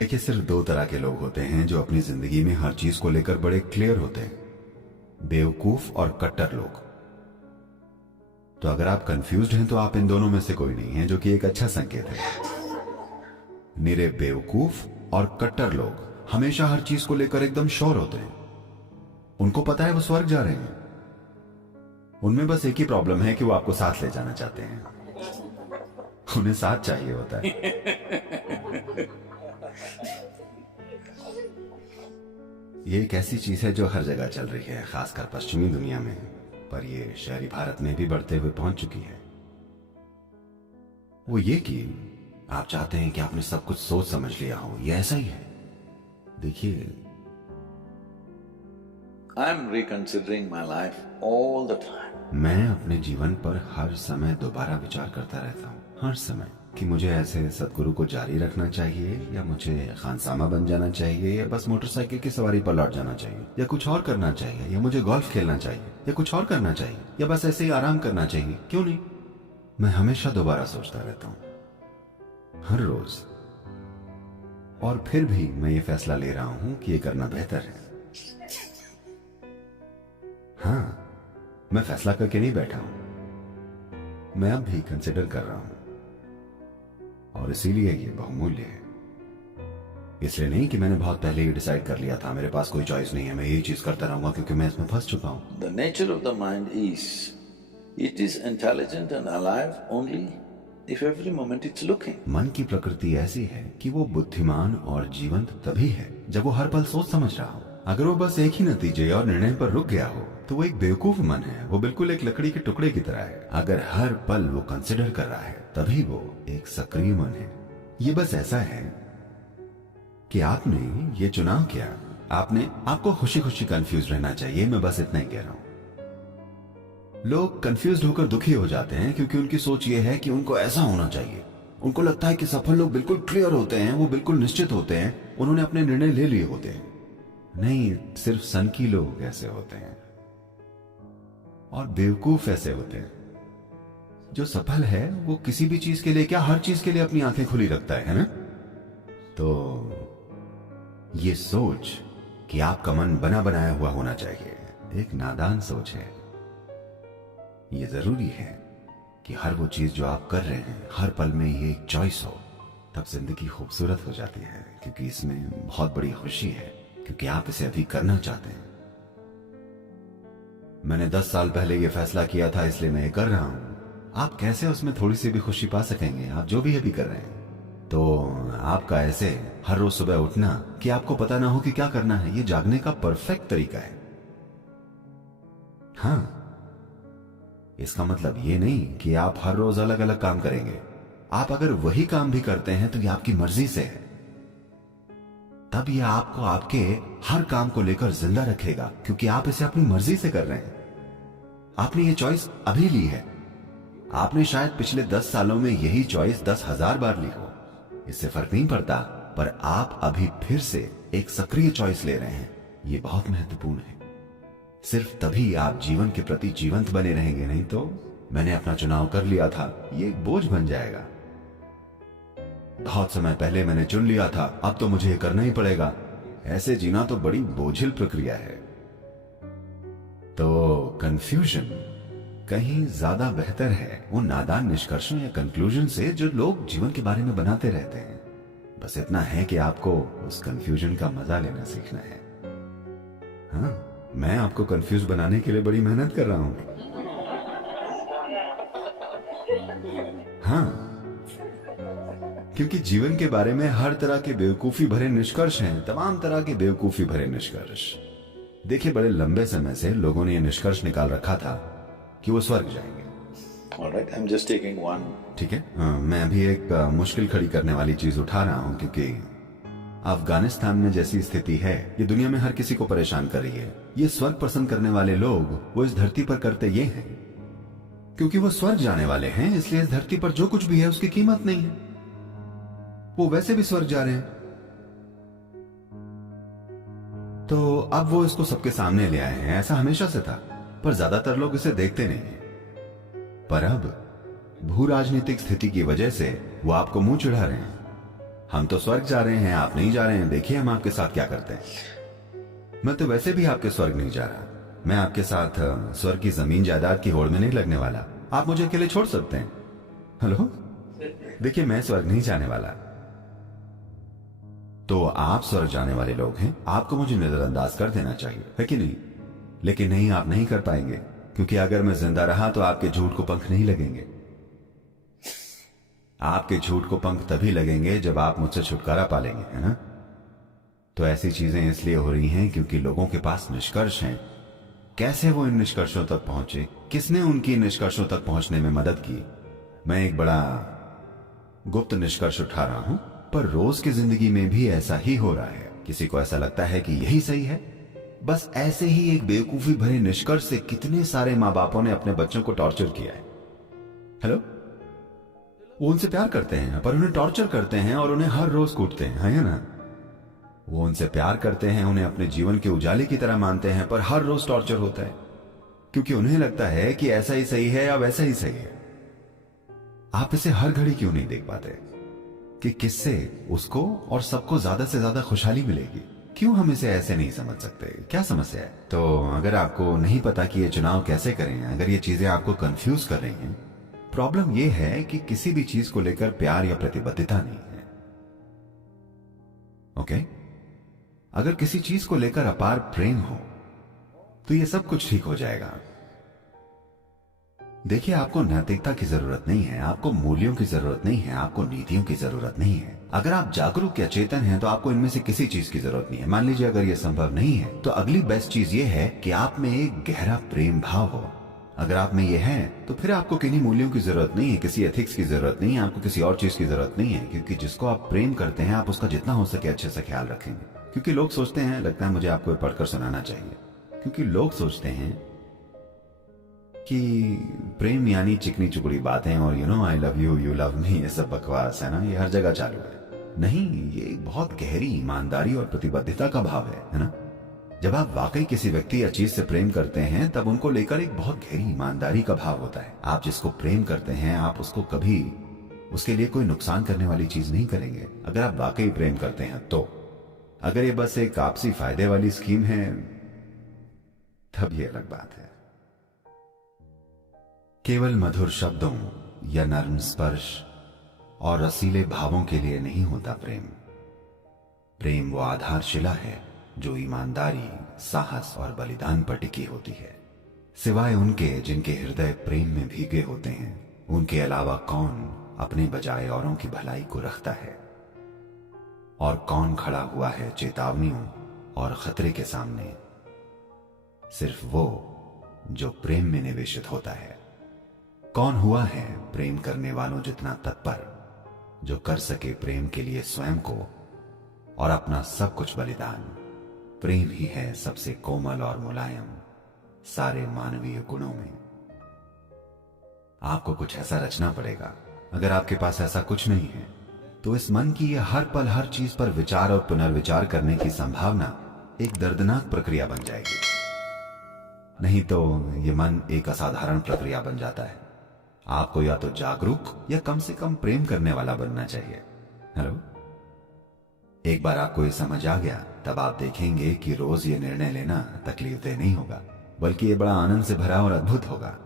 देखिए, सिर्फ दो तरह के लोग होते हैं जो अपनी जिंदगी में हर चीज को लेकर बड़े क्लियर होते हैं, बेवकूफ और कट्टर लोग। तो अगर आप कंफ्यूज्ड हैं तो आप इन दोनों में से कोई नहीं है, जो कि एक अच्छा संकेत है। निरे बेवकूफ और कट्टर लोग हमेशा हर चीज को लेकर एकदम श्योर होते हैं। उनको पता है वो स्वर्ग जा रहे हैं। उनमें बस एक ही प्रॉब्लम है कि वो आपको साथ ले जाना चाहते हैं। उन्हें साथ चाहिए होता है। ये एक ऐसी चीज है जो हर जगह चल रही है, खासकर पश्चिमी दुनिया में, पर ये शहरी भारत में भी बढ़ते हुए पहुंच चुकी है। वो ये कि आप चाहते हैं कि आपने सब कुछ सोच समझ लिया हो। ये ऐसा ही है। देखिए, I'm reconsidering my life all the time. मैं अपने जीवन पर हर समय दोबारा विचार करता रहता हूँ, हर समय, कि मुझे ऐसे सदगुरु को जारी रखना चाहिए, या मुझे खानसामा बन जाना चाहिए, या बस मोटरसाइकिल की सवारी पर लौट जाना चाहिए, या कुछ और करना चाहिए, या मुझे गोल्फ खेलना चाहिए, या कुछ और करना चाहिए, या बस ऐसे ही आराम करना चाहिए। क्यों नहीं? मैं हमेशा दोबारा सोचता रहता हूँ, हर रोज। और फिर भी मैं ये फैसला ले रहा हूं कि ये करना बेहतर है। हाँ, मैं फैसला करके नहीं बैठा हूं, मैं अब भी कंसिडर कर रहा हूं, और इसीलिए ये बहुमूल्य है। इसलिए नहीं कि मैंने बहुत पहले ही डिसाइड कर लिया था, मेरे पास कोई चॉइस नहीं है, मैं यही चीज करता रहूंगा क्योंकि मैं इसमें फंस चुका हूं। The nature of the mind is, it is intelligent and alive only if every moment it's looking. मन की प्रकृति ऐसी है कि वो बुद्धिमान और जीवंत तभी है जब वो हर पल सोच समझ रहा हो। अगर वो बस एक ही नतीजे और निर्णय पर रुक गया हो तो वो एक बेवकूफ मन है। वो बिल्कुल एक लकड़ी के टुकड़े की तरह है। अगर हर पल वो कंसिडर कर रहा है तभी वो एक सक्रिय मन है। ये बस ऐसा है कि आपने ये चुनाव किया। आपको खुशी खुशी कंफ्यूज रहना चाहिए। मैं बस इतना ही कह रहा हूं। लोग कंफ्यूज होकर दुखी हो जाते हैं क्योंकि उनकी सोच ये है कि उनको ऐसा होना चाहिए। उनको लगता है कि सफल लोग बिल्कुल क्लियर होते हैं, वो बिल्कुल निश्चित होते हैं, उन्होंने अपने निर्णय ले लिए होते हैं। नहीं, सिर्फ सनकी लोग ऐसे होते हैं और बेवकूफ ऐसे होते हैं। जो सफल है वो किसी भी चीज के लिए, क्या हर चीज के लिए अपनी आंखें खुली रखता है ना? तो ये सोच कि आपका मन बना बनाया हुआ होना चाहिए एक नादान सोच है। ये जरूरी है कि हर वो चीज जो आप कर रहे हैं हर पल में ये एक चॉइस हो, तब जिंदगी खूबसूरत हो जाती है, क्योंकि इसमें बहुत बड़ी खुशी है, क्योंकि आप इसे अभी करना चाहते हैं। मैंने 10 साल पहले ये फैसला किया था, इसलिए मैं ये कर रहा हूं। आप कैसे उसमें थोड़ी सी भी खुशी पा सकेंगे? आप जो भी अभी कर रहे हैं। तो आपका ऐसे हर रोज सुबह उठना कि आपको पता ना हो कि क्या करना है, ये जागने का परफेक्ट तरीका है। हाँ, इसका मतलब ये नहीं कि आप हर रोज अलग अलग काम करेंगे। आप अगर वही काम भी करते हैं तो ये आपकी मर्जी से है। तब ये आपको आपके हर काम को लेकर जिंदा रखेगा, क्योंकि आप इसे अपनी मर्जी से कर रहे हैं। आपने ये चॉइस अभी ली है। आपने शायद पिछले 10 सालों में यही चॉइस 10,000 बार ली हो, इससे फर्क नहीं पड़ता, पर आप अभी फिर से एक सक्रिय चॉइस ले रहे हैं। ये बहुत महत्वपूर्ण है। सिर्फ तभी आप जीवन के प्रति जीवंत बने रहेंगे, नहीं तो मैंने अपना चुनाव कर लिया था, ये एक बोझ बन जाएगा। बहुत समय पहले मैंने चुन लिया था, अब तो मुझे ये करना ही पड़ेगा। ऐसे जीना तो बड़ी बोझिल प्रक्रिया है। तो कंफ्यूजन कहीं ज्यादा बेहतर है उन नादान निष्कर्षों या कंक्लूजन से जो लोग जीवन के बारे में बनाते रहते हैं। बस इतना है कि आपको उस कंफ्यूजन का मजा लेना सीखना है। हाँ, मैं आपको कंफ्यूज बनाने के लिए बड़ी मेहनत कर रहा हूं। हाँ, क्योंकि जीवन के बारे में हर तरह के बेवकूफी भरे निष्कर्ष हैं, तमाम तरह के बेवकूफी भरे निष्कर्ष। देखिए, बड़े लंबे समय से लोगों ने यह निष्कर्ष निकाल रखा था कि वो स्वर्ग जाएंगे। Alright, I'm just taking one. ठीक है, मैं अभी एक मुश्किल खड़ी करने वाली चीज उठा रहा हूं, क्योंकि अफगानिस्तान में जैसी स्थिति है ये दुनिया में हर किसी को परेशान कर रही है। ये स्वर्ग पसंद करने वाले लोग वो इस धरती पर करते ये हैं क्योंकि वो स्वर्ग जाने वाले हैं, इसलिए इस धरती पर जो कुछ भी है उसकी कीमत नहीं है। वो वैसे भी स्वर्ग जा रहे हैं, तो अब वो इसको सबके सामने ले आए हैं। ऐसा हमेशा से था, पर ज्यादातर लोग इसे देखते नहीं हैं। पर अब भू राजनीतिक स्थिति की वजह से वो आपको मुंह चिढ़ा रहे हैं। हम तो स्वर्ग जा रहे हैं, आप नहीं जा रहे हैं, देखिए हम आपके साथ क्या करते हैं। मैं तो वैसे भी आपके स्वर्ग नहीं जा रहा, मैं आपके साथ स्वर्ग की जमीन जायदाद की होड़ में नहीं लगने वाला। आप मुझे अकेले छोड़ सकते हैं। हेलो, देखिए मैं स्वर्ग नहीं जाने वाला। तो आप स्वर्ग जाने वाले लोग हैं, आपको मुझे नजरअंदाज कर देना चाहिए, है कि नहीं? लेकिन नहीं, आप नहीं कर पाएंगे, क्योंकि अगर मैं जिंदा रहा तो आपके झूठ को पंख नहीं लगेंगे। आपके झूठ को पंख तभी लगेंगे जब आप मुझसे छुटकारा पालेंगे, है ना? तो ऐसी चीजें इसलिए हो रही हैं क्योंकि लोगों के पास निष्कर्ष हैं। कैसे वो इन निष्कर्षों तक पहुंचे, किसने उनकी निष्कर्षों तक पहुंचने में मदद की? मैं एक बड़ा गुप्त निष्कर्ष उठा रहा हूं, पर रोज की जिंदगी में भी ऐसा ही हो रहा है। किसी को ऐसा लगता है कि यही सही है। बस ऐसे ही एक बेवकूफी भरे निष्कर्ष से कितने सारे माँ बापों ने अपने बच्चों को टॉर्चर किया है। हेलो, वो उनसे प्यार करते हैं पर उन्हें टॉर्चर करते हैं और उन्हें हर रोज कूटते हैं, है ना? वो उनसे प्यार करते हैं, उन्हें अपने जीवन के उजाले की तरह मानते हैं, पर हर रोज टॉर्चर होता है क्योंकि उन्हें लगता है कि ऐसा ही सही है या वैसा ही सही है। आप इसे हर घड़ी क्यों नहीं देख पाते कि किससे उसको और सबको ज्यादा से ज्यादा खुशहाली मिलेगी? क्यों हम इसे ऐसे नहीं समझ सकते? क्या समस्या है? तो अगर आपको नहीं पता कि ये चुनाव कैसे करें, अगर ये चीजें आपको कंफ्यूज कर रही हैं, प्रॉब्लम ये है कि किसी भी चीज को लेकर प्यार या प्रतिबद्धता नहीं है। ओके? अगर किसी चीज को लेकर अपार प्रेम हो तो ये सब कुछ ठीक हो जाएगा। देखिए, आपको नैतिकता की जरूरत नहीं है, आपको मूल्यों की जरूरत नहीं है, आपको नीतियों की जरूरत नहीं है। अगर आप जागरूक या चेतन हैं तो आपको इनमें से किसी चीज की जरूरत नहीं है। मान लीजिए अगर ये संभव नहीं है तो अगली बेस्ट चीज ये है कि आप में एक गहरा प्रेम भाव हो। अगर आप में ये है तो फिर आपको किन्हीं मूल्यों की जरूरत नहीं है, किसी एथिक्स की जरूरत नहीं है, आपको किसी और चीज की जरूरत नहीं है, क्योंकि जिसको आप प्रेम करते हैं आप उसका जितना हो सके अच्छे से ख्याल रखेंगे। क्योंकि लोग सोचते हैं, लगता है मुझे आपको पढ़कर सुनाना चाहिए, क्योंकि लोग सोचते हैं कि प्रेम यानी चिकनी चुपड़ी बातें और I love you, you love me, ये सब बकवास है ना, ये हर जगह चालू है। नहीं, ये एक बहुत गहरी ईमानदारी और प्रतिबद्धता का भाव है ना? जब आप वाकई किसी व्यक्ति या चीज से प्रेम करते हैं तब उनको लेकर एक बहुत गहरी ईमानदारी का भाव होता है। आप जिसको प्रेम करते हैं आप उसको कभी उसके लिए कोई नुकसान करने वाली चीज नहीं करेंगे, अगर आप वाकई प्रेम करते हैं तो। अगर ये बस एक आपसी फायदे वाली स्कीम है तब ये अलग बात है। केवल मधुर शब्दों या नर्म स्पर्श और रसीले भावों के लिए नहीं होता प्रेम। प्रेम वो आधारशिला है जो ईमानदारी, साहस और बलिदान पर टिकी होती है। सिवाय उनके जिनके हृदय प्रेम में भीगे होते हैं, उनके अलावा कौन अपने बजाय औरों की भलाई को रखता है? और कौन खड़ा हुआ है चेतावनियों और खतरे के सामने? सिर्फ वो जो प्रेम में निवेशित होता है। कौन हुआ है प्रेम करने वालों जितना तत्पर, जो कर सके प्रेम के लिए स्वयं को और अपना सब कुछ बलिदान? प्रेम ही है सबसे कोमल और मुलायम सारे मानवीय गुणों में। आपको कुछ ऐसा रचना पड़ेगा। अगर आपके पास ऐसा कुछ नहीं है तो इस मन की यह हर पल हर चीज पर विचार और पुनर्विचार करने की संभावना एक दर्दनाक प्रक्रिया बन जाएगी। नहीं तो यह मन एक असाधारण प्रक्रिया बन जाता है। आपको या तो जागरूक या कम से कम प्रेम करने वाला बनना चाहिए। हेलो, एक बार आपको ये समझ आ गया तब आप देखेंगे कि रोज ये निर्णय लेना तकलीफदेह नहीं होगा, बल्कि ये बड़ा आनंद से भरा और अद्भुत होगा।